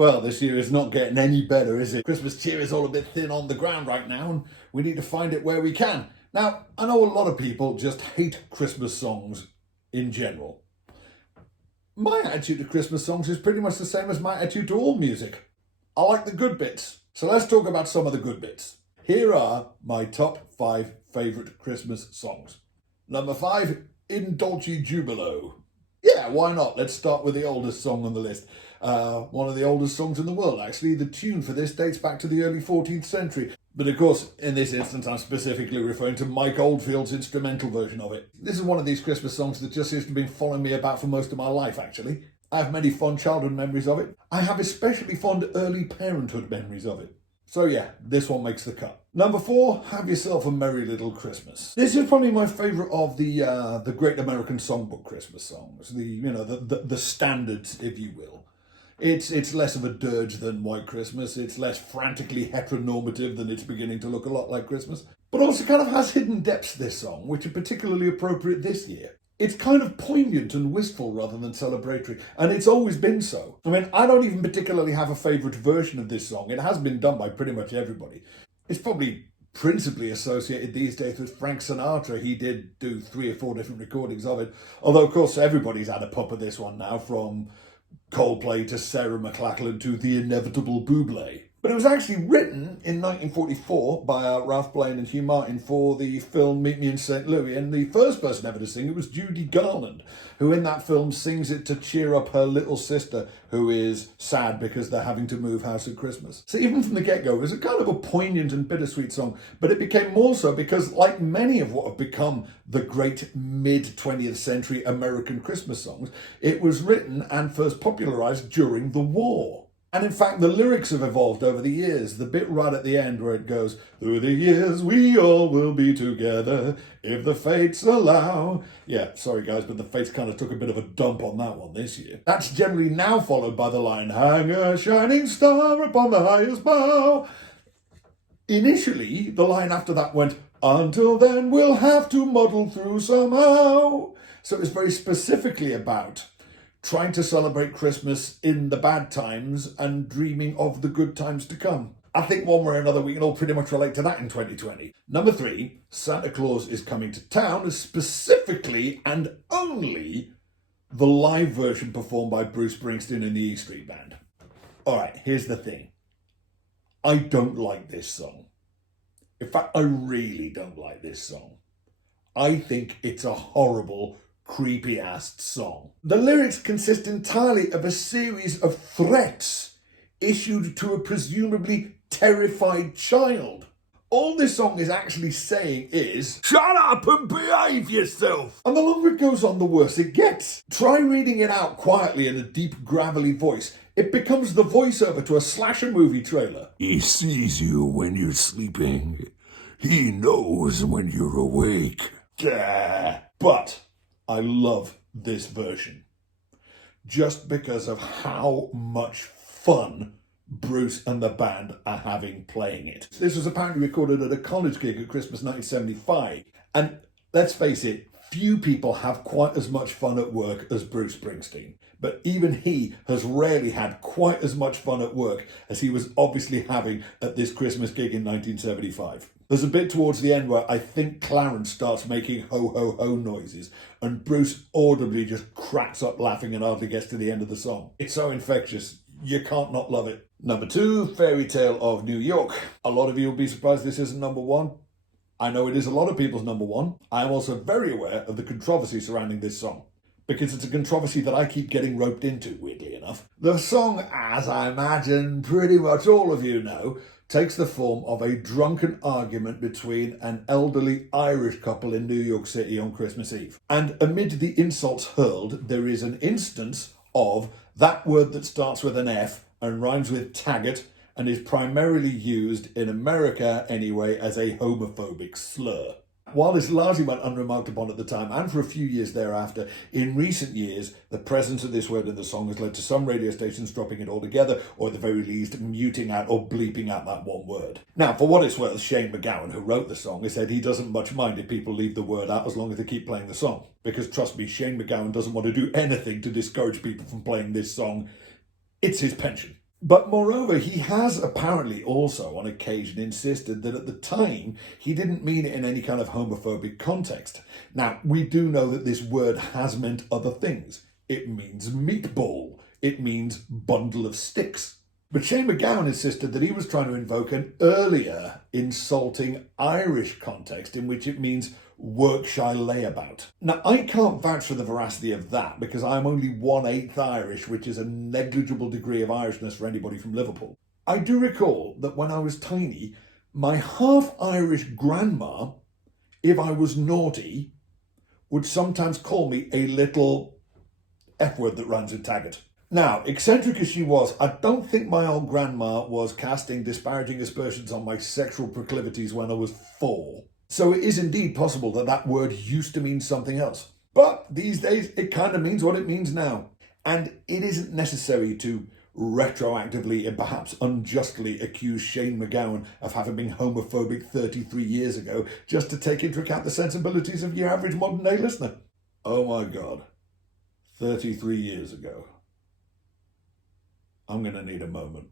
Well, this year is not getting any better, is it? Christmas cheer is all a bit thin on the ground right now, and we need to find it where we can. Now, I know a lot of people just hate Christmas songs in general. My attitude to Christmas songs is pretty much the same as my attitude to all music. I like the good bits. So let's talk about some of the good bits. Here are my top 5 favourite Christmas songs. Number 5, IndulgiJubilo. Yeah, why not? Let's start with the oldest song on the list. One of the oldest songs in the world, actually. The tune for this dates back to the early 14th century. But of course, in this instance, I'm specifically referring to Mike Oldfield's instrumental version of it. This is one of these Christmas songs that just seems to have been following me about for most of my life, actually. I have many fond childhood memories of it. I have especially fond early parenthood memories of it. So yeah, this one makes the cut. Number 4, Have Yourself a Merry Little Christmas. This is probably my favourite of the Great American Songbook Christmas songs. The standards, if you will. It's less of a dirge than White Christmas. It's less frantically heteronormative than It's Beginning to Look a Lot Like Christmas. But also kind of has hidden depths, this song, which are particularly appropriate this year. It's kind of poignant and wistful rather than celebratory, and it's always been so. I mean, I don't even particularly have a favourite version of this song. It has been done by pretty much everybody. It's probably principally associated these days with Frank Sinatra. He did do 3 or 4 different recordings of it, although of course everybody's had a pop of this one now, from Coldplay to Sarah McLachlan to the inevitable Bublé. But it was actually written in 1944 by Ralph Blaine and Hugh Martin for the film Meet Me in St. Louis, and the first person ever to sing it was Judy Garland, who in that film sings it to cheer up her little sister, who is sad because they're having to move house at Christmas. So even from the get-go, it was a kind of a poignant and bittersweet song, but it became more so because, like many of what have become the great mid-20th century American Christmas songs, it was written and first popularised during the war. And in fact, the lyrics have evolved over the years. The bit right at the end where it goes, "Through the years we all will be together, if the fates allow." Yeah, sorry guys, but the fates kind of took a bit of a dump on that one this year. That's generally now followed by the line, "Hang a shining star upon the highest bough." Initially, the line after that went, "Until then we'll have to muddle through somehow." So it was very specifically about trying to celebrate Christmas in the bad times and dreaming of the good times to come. I think one way or another we can all pretty much relate to that in 2020. Number 3, Santa Claus is Coming to Town, is specifically and only the live version performed by Bruce Springsteen and the E Street Band. Alright, here's the thing. I don't like this song. In fact, I really don't like this song. I think it's a horrible, creepy-ass song. The lyrics consist entirely of a series of threats issued to a presumably terrified child. All this song is actually saying is, "Shut up and behave yourself!" And the longer it goes on, the worse it gets. Try reading it out quietly in a deep, gravelly voice. It becomes the voiceover to a slasher movie trailer. "He sees you when you're sleeping. He knows when you're awake." But I love this version just because of how much fun Bruce and the band are having playing it. This was apparently recorded at a college gig at Christmas 1975, and let's face it, few people have quite as much fun at work as Bruce Springsteen. But even he has rarely had quite as much fun at work as he was obviously having at this Christmas gig in 1975. There's a bit towards the end where I think Clarence starts making ho-ho-ho noises, and Bruce audibly just cracks up laughing and hardly gets to the end of the song. It's so infectious, you can't not love it. Number 2, Fairy Tale of New York. A lot of you will be surprised this isn't number 1. I know it is a lot of people's number 1. I am also very aware of the controversy surrounding this song, because it's a controversy that I keep getting roped into, weirdly enough. The song, as I imagine pretty much all of you know, takes the form of a drunken argument between an elderly Irish couple in New York City on Christmas Eve. And amid the insults hurled, there is an instance of that word that starts with an F and rhymes with taggart and is primarily used, in America anyway, as a homophobic slur. While this largely went unremarked upon at the time, and for a few years thereafter, in recent years, the presence of this word in the song has led to some radio stations dropping it altogether, or at the very least, muting out or bleeping out that one word. Now, for what it's worth, Shane MacGowan, who wrote the song, has said he doesn't much mind if people leave the word out as long as they keep playing the song. Because trust me, Shane MacGowan doesn't want to do anything to discourage people from playing this song. It's his pension. But moreover, he has apparently also on occasion insisted that at the time he didn't mean it in any kind of homophobic context. Now, we do know that this word has meant other things. It means meatball. It means bundle of sticks. But Shane MacGowan insisted that he was trying to invoke an earlier insulting Irish context in which it means work-shy layabout. Now, I can't vouch for the veracity of that because I'm only 1/8 Irish, which is a negligible degree of Irishness for anybody from Liverpool. I do recall that when I was tiny, my half-Irish grandma, if I was naughty, would sometimes call me a little F-word that rhymes with Taggart. Now, eccentric as she was, I don't think my old grandma was casting disparaging aspersions on my sexual proclivities when I was 4. So it is indeed possible that that word used to mean something else. But these days, it kind of means what it means now. And it isn't necessary to retroactively and perhaps unjustly accuse Shane MacGowan of having been homophobic 33 years ago just to take into account the sensibilities of your average modern day listener. Oh my God. 33 years ago. I'm going to need a moment.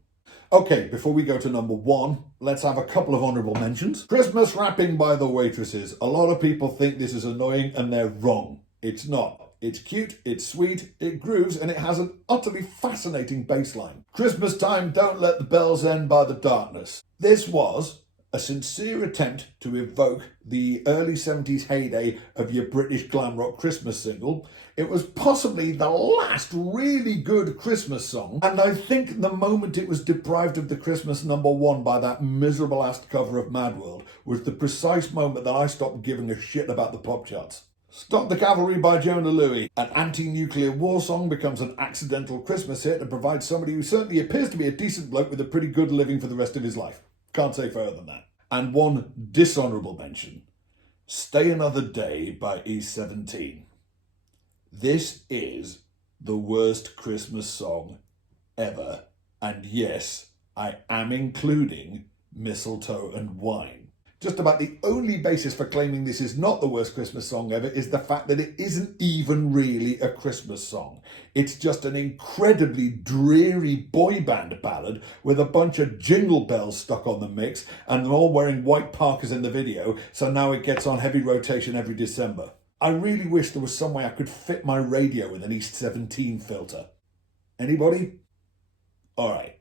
Okay, before we go to number 1, let's have a couple of honourable mentions. Christmas wrapping by the waitresses. A lot of people think this is annoying and they're wrong. It's not. It's cute, it's sweet, it grooves, and it has an utterly fascinating bass line. Christmas time, don't let the bells end by the darkness. This was a sincere attempt to evoke the early 70s heyday of your British glam rock Christmas single. It was possibly the last really good Christmas song, and I think the moment it was deprived of the Christmas number 1 by that miserable ass cover of Mad World was the precise moment that I stopped giving a shit about the pop charts. Stop the Cavalry by Jonah Louie. An anti-nuclear war song becomes an accidental Christmas hit and provides somebody who certainly appears to be a decent bloke with a pretty good living for the rest of his life. Can't say further than that. And one dishonourable mention. Stay Another Day by E17. This is the worst Christmas song ever. And yes, I am including mistletoe and wine. Just about the only basis for claiming this is not the worst Christmas song ever is the fact that it isn't even really a Christmas song. It's just an incredibly dreary boy band ballad with a bunch of jingle bells stuck on the mix and they're all wearing white parkas in the video, so now it gets on heavy rotation every December. I really wish there was some way I could fit my radio with an East 17 filter. Anybody? All right.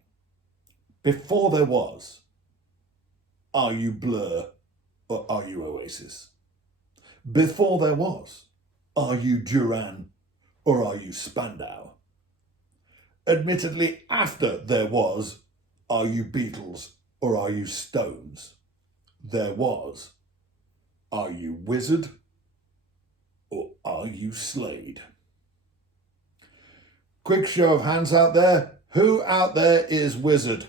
Before there was, are you Blur or are you Oasis? Before there was, are you Duran or are you Spandau? Admittedly, after there was, are you Beatles or are you Stones? There was, are you Wizard or are you Slade? Quick show of hands out there. Who out there is Wizard?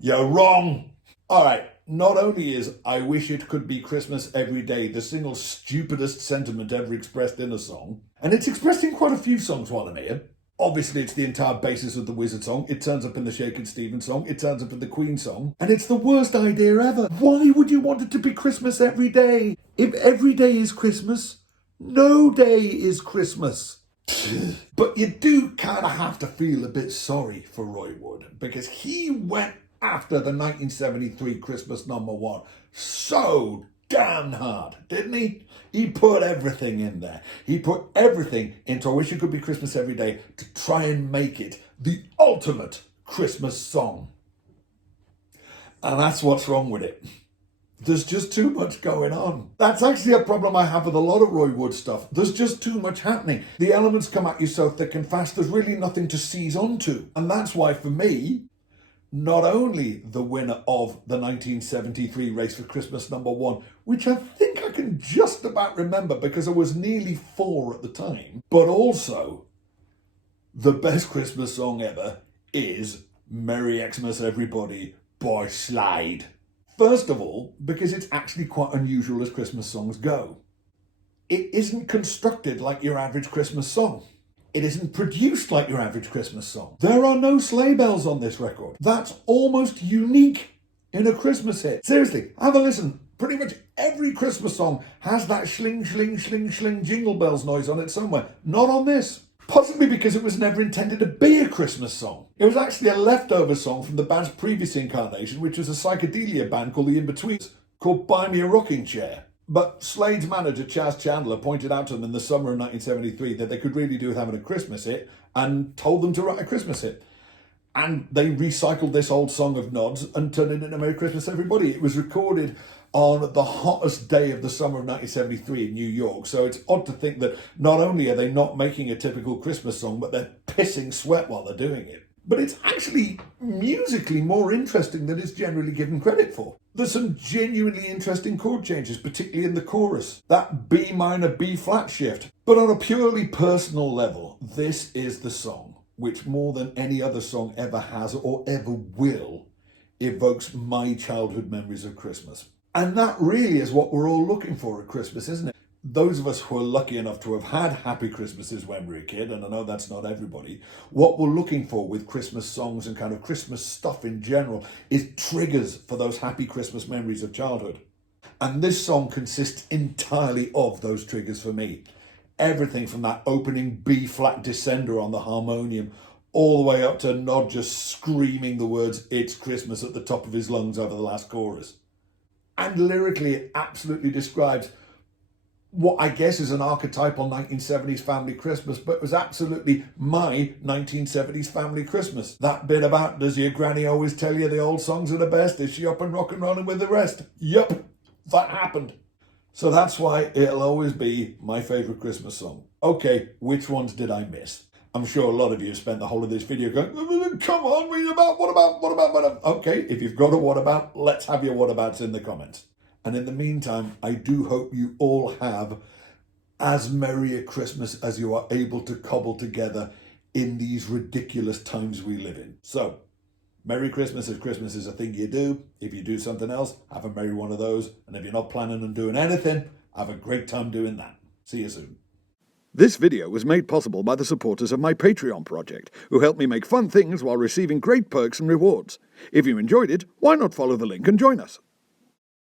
You're wrong. All right. Not only is I Wish It Could Be Christmas Every Day the single stupidest sentiment ever expressed in a song, and it's expressed in quite a few songs while I'm here. Obviously, it's the entire basis of the Wizard song. It turns up in the Shakin' Stevens song. It turns up in the Queen song. And it's the worst idea ever. Why would you want it to be Christmas every day? If every day is Christmas, no day is Christmas. But you do kind of have to feel a bit sorry for Roy Wood because he went after the 1973 Christmas number 1 so damn hard, didn't he? He put everything in there. He put everything into I Wish It Could Be Christmas Every Day to try and make it the ultimate Christmas song. And that's what's wrong with it. There's just too much going on. That's actually a problem I have with a lot of Roy Wood stuff. There's just too much happening. The elements come at you so thick and fast, there's really nothing to seize onto. And that's why, for me, not only the winner of the 1973 race for Christmas number 1, which I think I can just about remember because I was nearly 4 at the time, but also the best Christmas song ever is Merry Xmas Everybody by Slade. First of all, because it's actually quite unusual as Christmas songs go. It isn't constructed like your average Christmas song. It isn't produced like your average Christmas song. There are no sleigh bells on this record. That's almost unique in a Christmas hit. Seriously, have a listen. Pretty much every Christmas song has that shling, shling, shling, shling jingle bells noise on it somewhere. Not on this. Possibly because it was never intended to be a Christmas song. It was actually a leftover song from the band's previous incarnation, which was a psychedelia band called the In-Betweens, called Buy Me a Rocking Chair. But Slade's manager, Chaz Chandler, pointed out to them in the summer of 1973 that they could really do with having a Christmas hit and told them to write a Christmas hit. And they recycled this old song of Nods and turned it into Merry Christmas Everybody. It was recorded on the hottest day of the summer of 1973 in New York. So it's odd to think that not only are they not making a typical Christmas song, but they're pissing sweat while they're doing it. But it's actually musically more interesting than it's generally given credit for. There's some genuinely interesting chord changes, particularly in the chorus. That B minor, B flat shift. But on a purely personal level, this is the song which more than any other song ever has or ever will evokes my childhood memories of Christmas. And that really is what we're all looking for at Christmas, isn't it? Those of us who are lucky enough to have had happy Christmases when we were a kid, and I know that's not everybody, what we're looking for with Christmas songs and kind of Christmas stuff in general is triggers for those happy Christmas memories of childhood. And this song consists entirely of those triggers for me. Everything from that opening B-flat descender on the harmonium all the way up to Nod just screaming the words, "It's Christmas" at the top of his lungs over the last chorus. And lyrically, it absolutely describes what I guess is an archetypal 1970s family Christmas, but it was absolutely my 1970s family Christmas. That bit about, does your granny always tell you the old songs are the best? Is she up and rock and rolling with the rest? Yup, that happened. So that's why it'll always be my favourite Christmas song. Okay, which ones did I miss? I'm sure a lot of you have spent the whole of this video going, come on, what about? Okay, if you've got a what about, let's have your what abouts in the comments. And in the meantime, I do hope you all have as merry a Christmas as you are able to cobble together in these ridiculous times we live in. So, Merry Christmas if Christmas is a thing you do. If you do something else, have a merry one of those. And if you're not planning on doing anything, have a great time doing that. See you soon. This video was made possible by the supporters of my Patreon project, who help me make fun things while receiving great perks and rewards. If you enjoyed it, why not follow the link and join us?